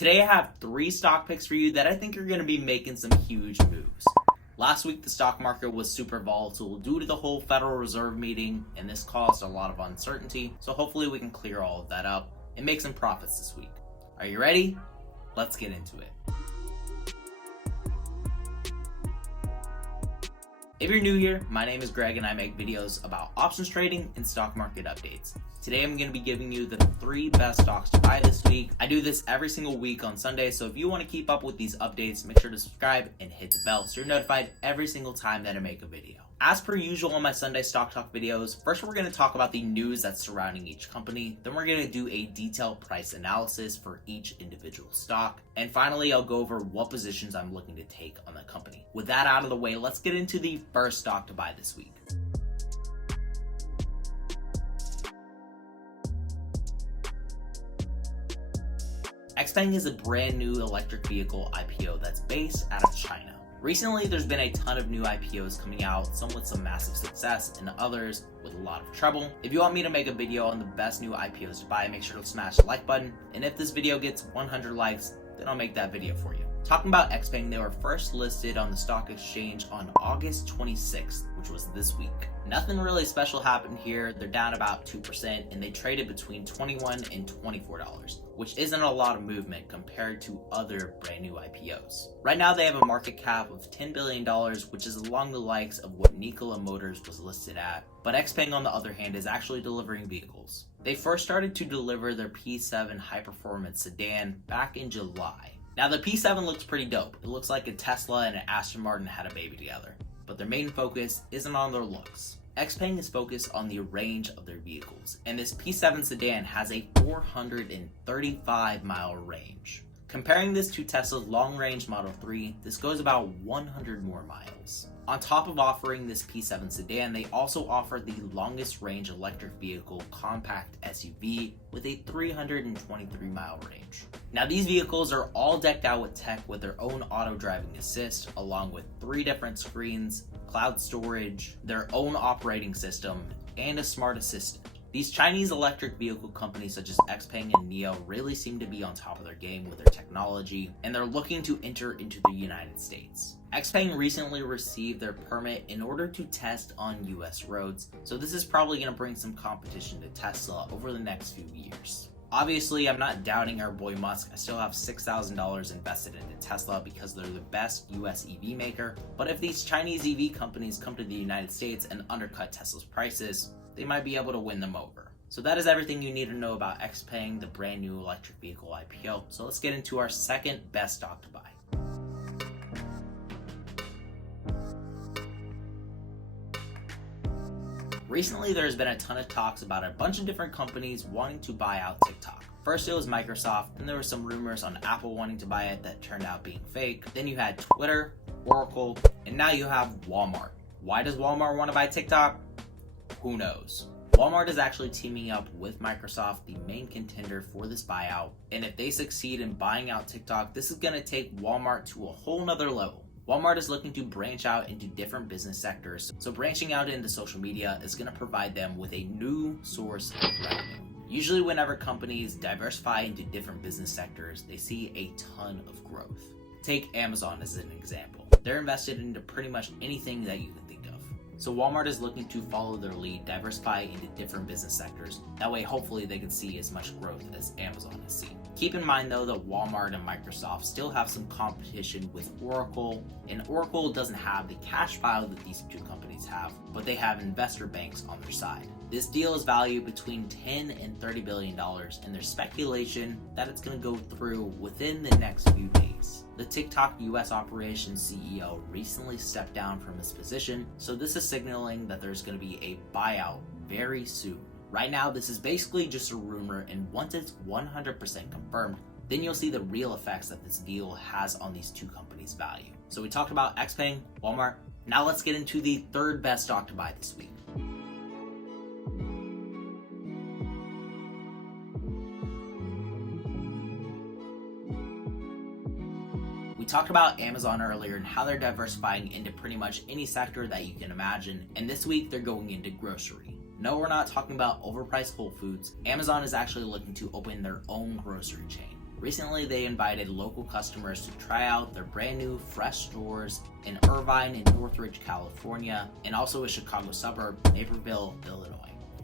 Today I have 3 stock picks for you that I think are going to be making some huge moves. Last week the stock market was super volatile due to the whole Federal Reserve meeting, and this caused a lot of uncertainty, so hopefully we can clear all of that up and make some profits this week. Are you ready? Let's get into it. If you're new here, my name is Greg and I make videos about options trading and stock market updates. Today I'm going to be giving you the 3 best stocks to buy this week. I do this every single week on Sunday, so if you want to keep up with these updates, make sure to subscribe and hit the bell so you're notified every single time that I make a video. As per usual on my Sunday Stock Talk videos, first we're going to talk about the news that's surrounding each company, then we're going to do a detailed price analysis for each individual stock, and finally I'll go over what positions I'm looking to take on the company. With that out of the way, let's get into the first stock to buy this week. XPeng is a brand new electric vehicle IPO that's based out of China. Recently, there's been a ton of new IPOs coming out, some with some massive success and others with a lot of trouble. If you want me to make a video on the best new IPOs to buy, make sure to smash the like button. And if this video gets 100 likes, then I'll make that video for you. Talking about XPeng, they were first listed on the stock exchange on August 26th, which was this week. Nothing really special happened here. They're down about 2% and they traded between $21 and $24, which isn't a lot of movement compared to other brand new IPOs. Right now they have a market cap of $10 billion, which is along the likes of what Nikola Motors was listed at. But XPeng, on the other hand, is actually delivering vehicles. They first started to deliver their P7 High-Performance Sedan back in July. Now the P7 looks pretty dope. It looks like a Tesla and an Aston Martin had a baby together. But their main focus isn't on their looks. XPeng is focused on the range of their vehicles, and this P7 sedan has a 435 mile range. Comparing this to Tesla's long-range Model 3, this goes about 100 more miles. On top of offering this P7 sedan, they also offer the longest range electric vehicle compact SUV with a 323 mile range. Now these vehicles are all decked out with tech with their own auto driving assist, along with 3 different screens, cloud storage, their own operating system, and a smart assistant. These Chinese electric vehicle companies such as XPeng and NIO really seem to be on top of their game with their technology, and they're looking to enter into the United States. XPeng recently received their permit in order to test on US roads, so this is probably going to bring some competition to Tesla over the next few years. Obviously, I'm not doubting our boy Musk. I still have $6,000 invested into Tesla because they're the best US EV maker, but if these Chinese EV companies come to the United States and undercut Tesla's prices, they might be able to win them over. So that is everything you need to know about XPeng, the brand new electric vehicle IPO. So let's get into our second best stock to buy. Recently, there's been a ton of talks about a bunch of different companies wanting to buy out TikTok. First it was Microsoft, then there were some rumors on Apple wanting to buy it that turned out being fake. Then you had Twitter, Oracle, and now you have Walmart. Why does Walmart want to buy TikTok? Who knows? Walmart is actually teaming up with Microsoft, the main contender for this buyout, and if they succeed in buying out TikTok, this is going to take Walmart to a whole nother level. Walmart is looking to branch out into different business sectors, so branching out into social media is going to provide them with a new source of revenue. Usually whenever companies diversify into different business sectors, they see a ton of growth. Take Amazon as an example. They're invested into pretty much anything that you can think of. So Walmart is looking to follow their lead, diversify into different business sectors. That way, hopefully they can see as much growth as Amazon has seen. Keep in mind though that Walmart and Microsoft still have some competition with Oracle, and Oracle doesn't have the cash pile that these 2 companies have, but they have investor banks on their side. This deal is valued between $10 and $30 billion, and there's speculation that it's going to go through within the next few days. The TikTok US operations CEO recently stepped down from his position, so this is signaling that there's going to be a buyout very soon. Right now, this is basically just a rumor, and once it's 100% confirmed, then you'll see the real effects that this deal has on these 2 companies' value. So we talked about XPeng, Walmart. Now let's get into the third best stock to buy this week. We talked about Amazon earlier and how they're diversifying into pretty much any sector that you can imagine, and this week they're going into grocery. No, we're not talking about overpriced Whole Foods. Amazon is actually looking to open their own grocery chain. Recently, they invited local customers to try out their brand new fresh stores in Irvine and Northridge, California, and also a Chicago suburb, Naperville, Illinois.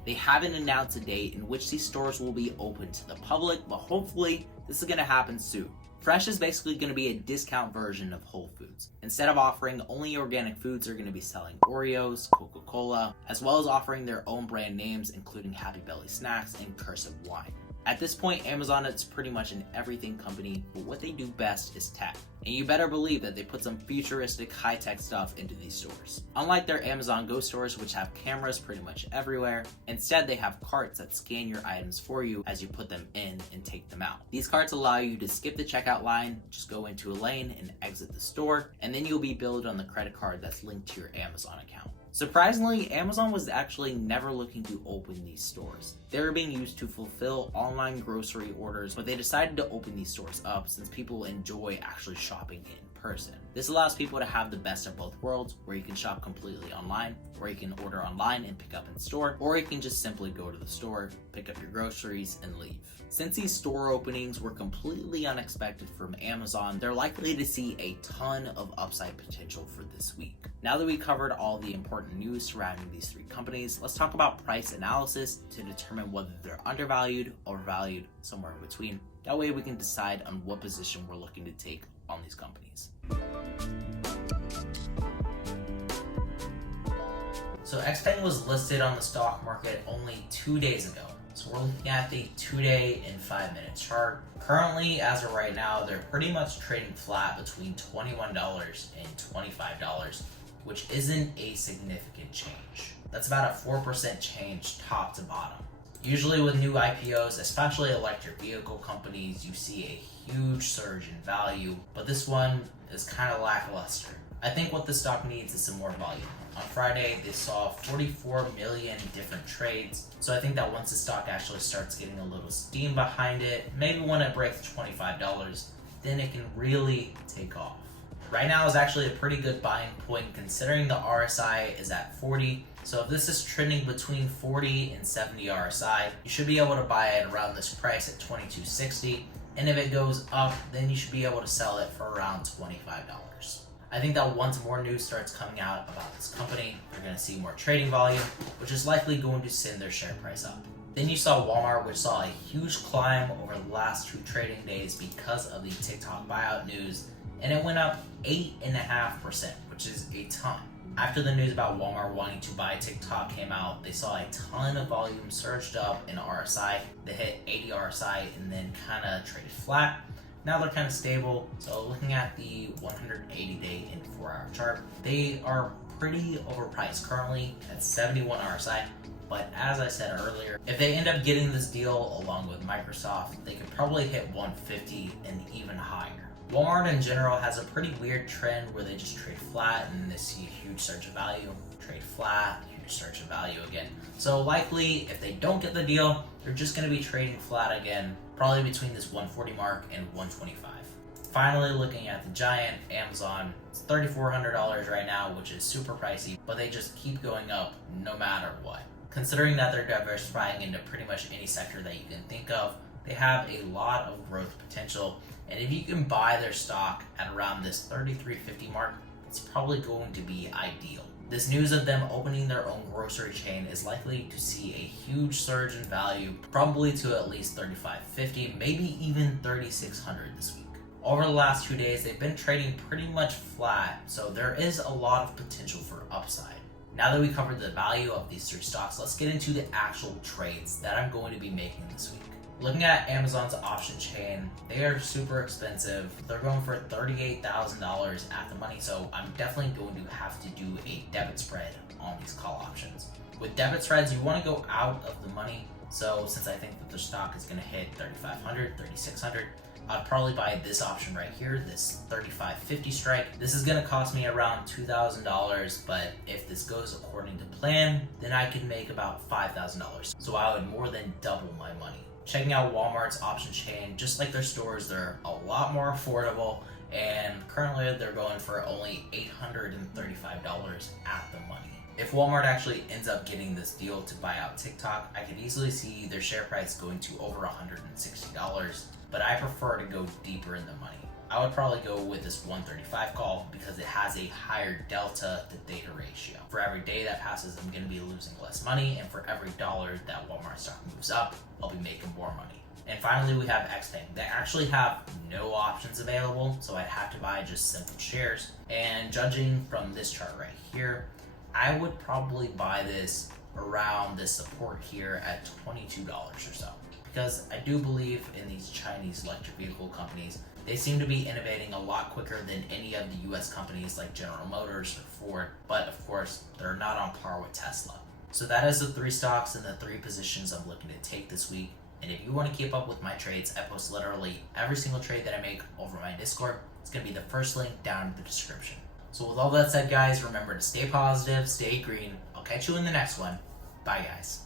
They haven't announced a date in which these stores will be open to the public, but hopefully this is going to happen soon. Fresh is basically going to be a discount version of Whole Foods. Instead of offering only organic foods, they're going to be selling Oreos, Coca-Cola, as well as offering their own brand names, including Happy Belly snacks and Cursive wine. At this point, Amazon is pretty much an everything company, but what they do best is tech. And you better believe that they put some futuristic high-tech stuff into these stores. Unlike their Amazon Go stores, which have cameras pretty much everywhere, instead they have carts that scan your items for you as you put them in and take them out. These carts allow you to skip the checkout line, just go into a lane and exit the store, and then you'll be billed on the credit card that's linked to your Amazon account. Surprisingly, Amazon was actually never looking to open these stores. They were being used to fulfill online grocery orders, but they decided to open these stores up since people enjoy actually shopping in person. This allows people to have the best of both worlds, where you can shop completely online, or you can order online and pick up in store, or you can just simply go to the store, pick up your groceries, and leave. Since these store openings were completely unexpected from Amazon, they're likely to see a ton of upside potential for this week. Now that we covered all the important news surrounding these three companies, let's talk about price analysis to determine whether they're undervalued, overvalued, somewhere in between. That way we can decide on what position we're looking to take on these companies. So XPeng was listed on the stock market only 2 days ago. So we're looking at the 2-day and 5-minute chart. Currently, as of right now, they're pretty much trading flat between $21 and $25, which isn't a significant change. That's about a 4% change top to bottom. Usually with new IPOs, especially electric vehicle companies, you see a huge surge in value, but this one is kind of lackluster. I think what the stock needs is some more volume. On Friday, they saw 44 million different trades, so I think that once the stock actually starts getting a little steam behind it, maybe when it breaks $25, then it can really take off. Right now is actually a pretty good buying point considering the RSI is at 40, so if this is trending between 40 and 70 RSI, you should be able to buy it around this price at $22.60, and if it goes up, then you should be able to sell it for around $25. I think that once more news starts coming out about this company, you're going to see more trading volume, which is likely going to send their share price up. Then you saw Walmart, which saw a huge climb over the last 2 trading days because of the TikTok buyout news, and it went up 8.5%, which is a ton. After the news about Walmart wanting to buy TikTok came out, they saw a ton of volume surged up in RSI. They hit 80 RSI and then kind of traded flat. Now they're kind of stable, so looking at the 180-day and 4-hour chart, they are pretty overpriced, currently at 71 RSI, but as I said earlier, if they end up getting this deal along with Microsoft, they could probably hit 150 and even higher. Walmart in general has a pretty weird trend where they just trade flat and they see a huge surge of value, trade flat, huge surge of value again. So likely, if they don't get the deal, they're just going to be trading flat again, probably between this 140 mark and 125. Finally, looking at the giant, Amazon, it's $3,400 right now, which is super pricey, but they just keep going up no matter what. Considering that they're diversifying into pretty much any sector that you can think of, they have a lot of growth potential, and if you can buy their stock at around this $33.50 mark, it's probably going to be ideal. This news of them opening their own grocery chain is likely to see a huge surge in value, probably to at least $35.50, maybe even $36.00 this week. Over the last 2 days, they've been trading pretty much flat, so there is a lot of potential for upside. Now that we covered the value of these 3 stocks, let's get into the actual trades that I'm going to be making this week. Looking at Amazon's option chain, they are super expensive. They're going for $38,000 at the money, so I'm definitely going to have to do a debit spread on these call options. With debit spreads, you want to go out of the money, so since I think that the stock is going to hit $3,500, $3,600, I'd probably buy this option right here, this $35.50 strike. This is going to cost me around $2,000, but if this goes according to plan, then I could make about $5,000. So I would more than double my money. Checking out Walmart's option chain, just like their stores, they're a lot more affordable, and currently they're going for only $835 at the money. If Walmart actually ends up getting this deal to buy out TikTok, I could easily see their share price going to over $160. but I prefer to go deeper in the money. I would probably go with this 135 call because it has a higher delta to theta ratio. For every day that passes, I'm going to be losing less money, and for every dollar that Walmart stock moves up, I'll be making more money. And finally, we have XPeng. They actually have no options available, so I'd have to buy just simple shares. And judging from this chart right here, I would probably buy this around this support here at $22 or so. Because I do believe in these Chinese electric vehicle companies. They seem to be innovating a lot quicker than any of the US companies like General Motors or Ford, but of course, they're not on par with Tesla. So that is the 3 stocks and the 3 positions I'm looking to take this week. And if you want to keep up with my trades, I post literally every single trade that I make over my Discord. It's going to be the first link down in the description. So with all that said, guys, remember to stay positive, stay green. I'll catch you in the next one. Bye, guys.